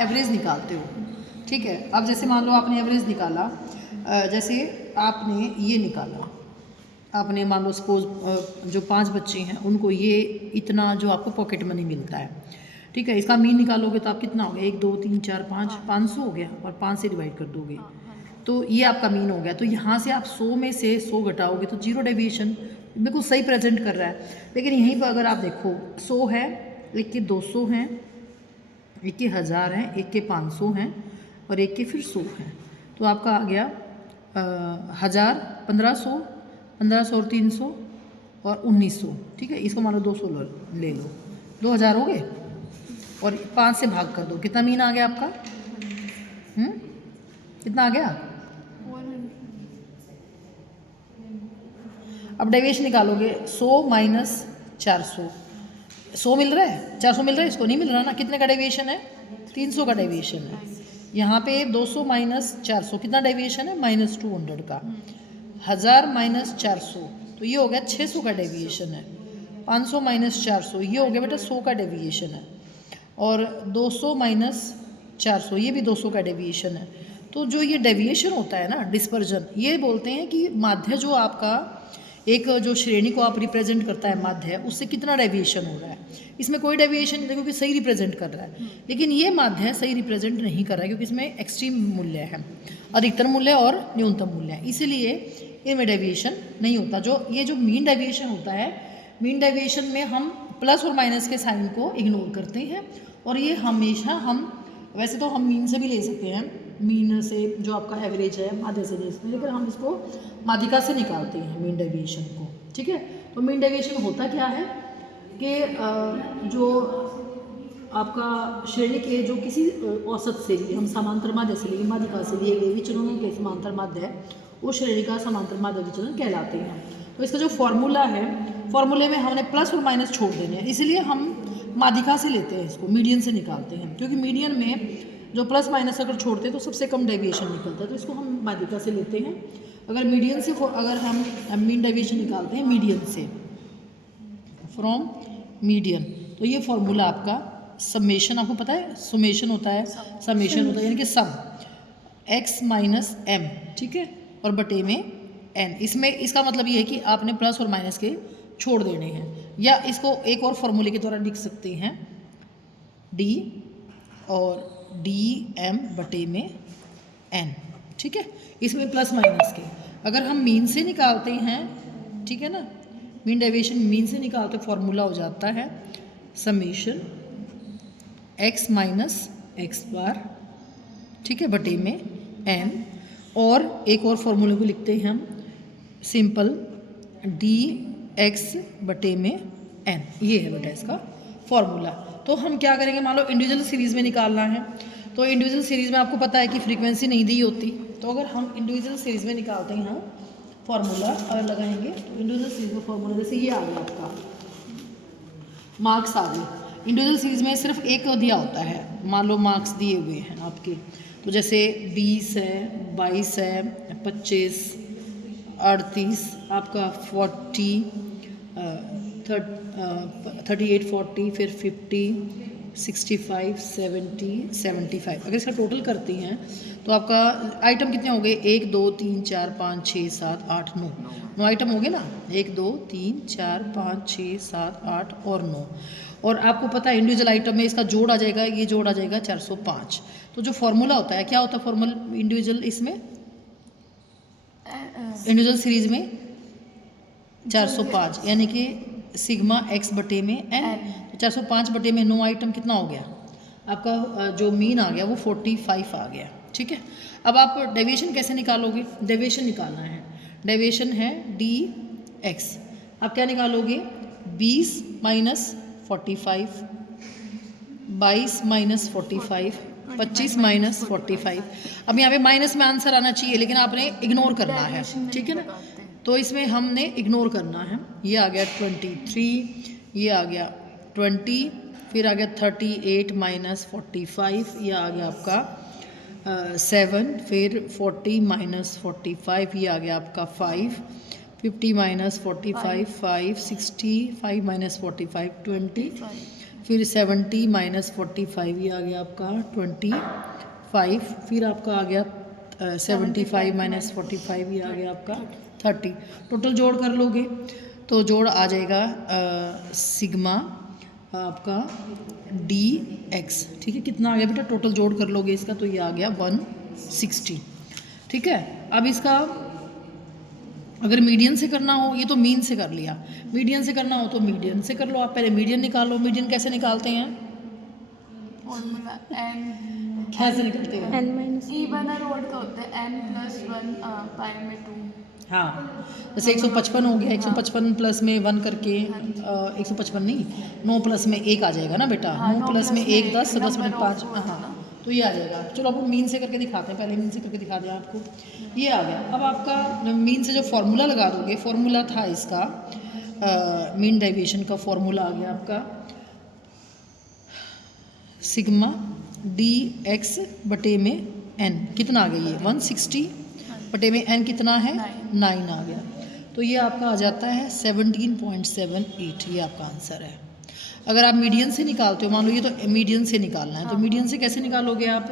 Average निकालते हो, ठीक है। अब जैसे मान लो आपने एवरेज निकाला, जैसे आपने ये निकाला, आपने मान लो सपोज जो 5 बच्चे हैं उनको ये इतना जो आपको पॉकेट मनी मिलता है, ठीक है। इसका मीन निकालोगे तो आप कितना हो गया, 1 2 3 4 5, 500 हो गया, और 5 से डिवाइड कर दोगे तो ये आपका मीन हो गया। तो यहाँ से आप 100 में से 100 घटाओगे तो जीरो डेविएशन, बिल्कुल सही प्रेजेंट कर रहा है। लेकिन यहीं पर अगर आप देखो 100 है, एक के 200 हैं, एक के 1000 हैं, एक के 500 हैं और एक के फिर 100 हैं, तो आपका आ गया 1000, 1500, 1500 और 300 और 1900, ठीक है। इसको मान लो 200 ले लो, 2000 हो गए और 5 से भाग कर दो, कितना मीन आ गया आपका? कितना आ गया? अब डेविएशन निकालोगे, 100 माइनस 400, 100 मिल रहा है, 400 मिल रहा है, इसको नहीं मिल रहा ना। कितने का डेविएशन है? 300 का डेविएशन है। यहाँ पे 200 माइनस 400 कितना डेविएशन है? -200 का। 1000 माइनस 400 तो ये हो गया 600 का डेविएशन है। 500 माइनस 400 ये हो गया बेटा 100 का डेविएशन है। और 200 माइनस 400 ये भी 200 का डेविएशन है। तो जो ये डेविएशन होता है ना, डिस्पर्जन, ये बोलते हैं कि माध्य जो आपका एक जो श्रेणी को आप रिप्रेजेंट करता है माध्य, उससे कितना डेविएशन हो रहा है। इसमें कोई डेविएशन नहीं क्योंकि सही रिप्रेजेंट कर रहा है, लेकिन ये माध्य सही रिप्रेजेंट नहीं कर रहा है क्योंकि इसमें एक्सट्रीम मूल्य है, अधिकतम मूल्य और न्यूनतम मूल्य है, इसीलिए इनमें डेविएशन नहीं होता। जो ये जो मीन डेविएशन होता है, मीन डेविएशन में हम प्लस और माइनस के साइन को इग्नोर करते हैं, और ये हमेशा हम, वैसे तो हम मीन से भी ले सकते हैं, मीन से जो आपका एवरेज है माध्य से ले सकते हैं, लेकिन हम इसको माध्यिका से निकालते हैं मीन डेविएशन को, ठीक है। तो मीन डेविएशन होता क्या है कि जो आपका श्रेणी के जो किसी औसत से लिए, हम समांतर माध्य से लिए, माध्यिका से लिए गए विचलनों के समांतर माध्य है, उस श्रेणी का समांतर माध्य विचलन कहलाते हैं। तो इसका जो फॉर्मूला है, फॉर्मूले में हमने प्लस और माइनस छोड़ देने हैं, इसलिए हम माध्यिका से लेते हैं, इसको मीडियन से निकालते हैं, क्योंकि मीडियन में जो प्लस माइनस अगर छोड़ते हैं तो सबसे कम डेविएशन निकलता है, तो इसको हम माध्यिका से लेते हैं। अगर मीडियन से, अगर हम मीन डेविएशन निकालते हैं मीडियन से, फ्रॉम मीडियन, तो ये फॉर्मूला आपका समेशन, आपको पता है सुमेशन होता है, समेशन होता है, यानी कि सम x माइनस m, ठीक है, और बटे में n। इसमें इसका मतलब ये है कि आपने प्लस और माइनस के छोड़ देने हैं, या इसको एक और फॉर्मूले के द्वारा लिख सकते हैं, d और dm बटे में n, ठीक है। इसमें प्लस माइनस के अगर हम मीन से निकालते हैं, ठीक है ना, मीन डेविएशन मीन से निकालते फॉर्मूला हो जाता है समेशन x माइनस एक्स बार, ठीक है, बटे में n, और एक और फॉर्मूले को लिखते हैं हम सिंपल dx बटे में n, ये है बेटा इसका फॉर्मूला। तो हम क्या करेंगे, मान लो इंडिविजुअल सीरीज़ में निकालना है, तो इंडिविजुअल सीरीज़ में आपको पता है कि फ्रीक्वेंसी नहीं दी होती, तो अगर हम इंडिविजुअल सीरीज़ में निकालते हैं हम फॉर्मूला अगर लगाएंगे, तो इंडिविजुअल सीरीज़ में फॉर्मूला जैसे ये आ गया आपका, मार्क्स आ गए। इंडिविजुअल सीरीज़ में सिर्फ एक दिया होता है, मान लो मार्क्स दिए हुए हैं आपके, तो जैसे 20 है, 22 है, 25, 38, आपका 40, 38, 40, फिर 50, 65, 70, 75। अगर इसका टोटल करती हैं तो आपका आइटम कितने हो गए, 1 2 3 4 5 6 7 8 9 आइटम हो गए ना, 1 2 3 4 5 6 7 8 और 9। और आपको पता है इंडिविजुअल आइटम में इसका जोड़ आ जाएगा, ये जोड़ आ जाएगा 405। तो जो फॉर्मूला होता है, क्या होता है फॉर्मूला इंडिविजुअल, इसमें इंडिविजुअल सीरीज में 405, यानी कि सिग्मा x बटे में n, तो 405 बटे में 9 आइटम कितना हो गया आपका, जो मीन आ गया वो 45 आ गया, ठीक है। अब आप डेविएशन कैसे निकालोगे, डेविएशन निकालना है, डेविएशन है dx, आप क्या निकालोगे, 20 माइनस 45, 22 माइनस 45, 25 माइनस 45। अब यहाँ पे माइनस में आंसर आना चाहिए, लेकिन आपने इग्नोर करना है, ठीक है ना, तो इसमें हमने इग्नोर करना है। ये आ गया 23, ये आ गया 20, फिर आ गया 38 माइनस 45, ये आ गया आपका 7, फिर 40 माइनस 45, ये आ गया आपका 5, 50 माइनस 45 5, 65 माइनस 45 20, फिर 70 माइनस 45 ये आ गया आपका 25, फिर आपका आ गया 75 माइनस 45 ये आ गया आपका 30। टोटल जोड़ कर लोगे तो जोड़ आ जाएगा सिग्मा आपका डी एक्स। ठीक है, कितना आ गया बेटा? टोटल जोड़ कर लोगे इसका तो ये आ गया 160। ठीक है, अब इसका अगर मीडियन से करना हो, ये तो मीन से कर लिया, मीडियन से करना हो तो मीडियन से कर लो। आप पहले मीडियन निकालो। मीडियन कैसे निकालते हैं? फॉर्मूला n कैसे निकलते हैं? n माइनस इवन और ओड का होता है n+1 पाई में 2। हाँ, जैसे 155 हो गया, 155 प्लस में 1 करके 155 नहीं, 9 प्लस में 1 आ जाएगा ना बेटा। 9 प्लस में 1 10, 10 में 5, हाँ तो ये आ जाएगा। चलो आपको मीन से करके दिखाते हैं, पहले मीन से करके दिखा दें आपको। ये आ गया। अब आपका मीन से जो फॉर्मूला लगा दोगे, फॉर्मूला था इसका मीन डेविएशन का फॉर्मूला आ गया आपका सिग्मा डी एक्स बटे में एन। कितना आ गया? ये 160 बटे में एन कितना है? 9 आ गया। तो ये आपका आ जाता है 17.78। ये आपका आंसर है। अगर आप मीडियन से निकालते हो, मान लो ये तो मीडियन से निकालना है, तो मीडियन से कैसे निकालोगे आप?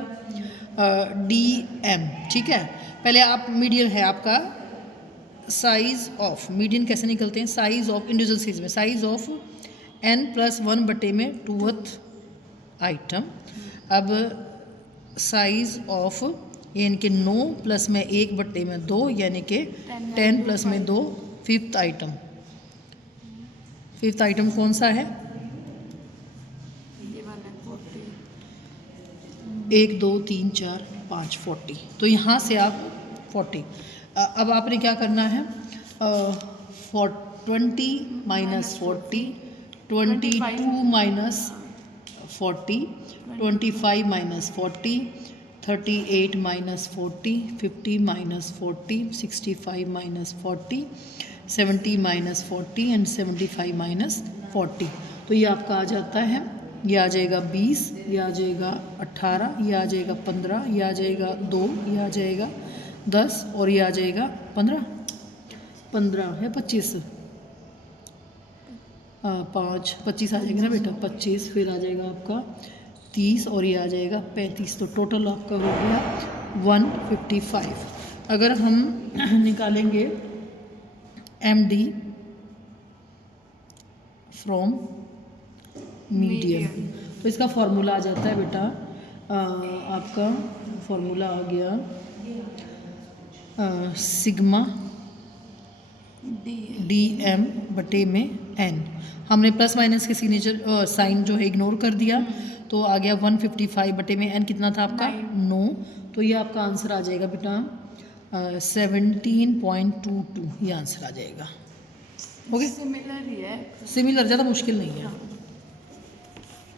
D M. ठीक है, पहले आप मीडियन है आपका साइज ऑफ, मीडियन कैसे निकलते हैं? साइज ऑफ इंडिविजुअल सीरीज में साइज ऑफ n+1 बटे में 2th आइटम। अब साइज ऑफ यानी कि 9 प्लस में 1 बटे में 2 यानी कि 10 प्लस में 2 5th आइटम। 5th आइटम कौन सा है? 1 2 3 4 5 40। तो यहाँ से आप 40। अब आपने क्या करना है? 20 minus 40, 22 minus 40, 25 minus 40, 38 minus 40, 50 minus 40, 65 minus 40, 70 minus 40 and 75 minus 40। तो ये आपका आ जाता है, ये आ जाएगा 20, ये आ जाएगा 18, ये आ जाएगा 15, ये आ जाएगा 2, ये आ जाएगा 10 और ये आ जाएगा 15 है 25, 5 25 आ जाएगा ना बेटा, 25, फिर आ जाएगा आपका 30 और ये आ जाएगा 35। तो टोटल आपका हो गया 155। अगर हम निकालेंगे MD फ्रॉम मीडियम तो इसका फॉर्मूला आ जाता है बेटा, आपका फॉर्मूला आ गया सिग्मा DM बटे में n। हमने प्लस माइनस के सिग्नेचर साइन जो है इग्नोर कर दिया, तो आ गया 155 बटे में n कितना था आपका? 9। तो ये आपका आंसर आ जाएगा बेटा 17.22। ये आंसर आ जाएगा। ओके, सिमिलर ही है, सिमिलर, ज़्यादा मुश्किल नहीं है।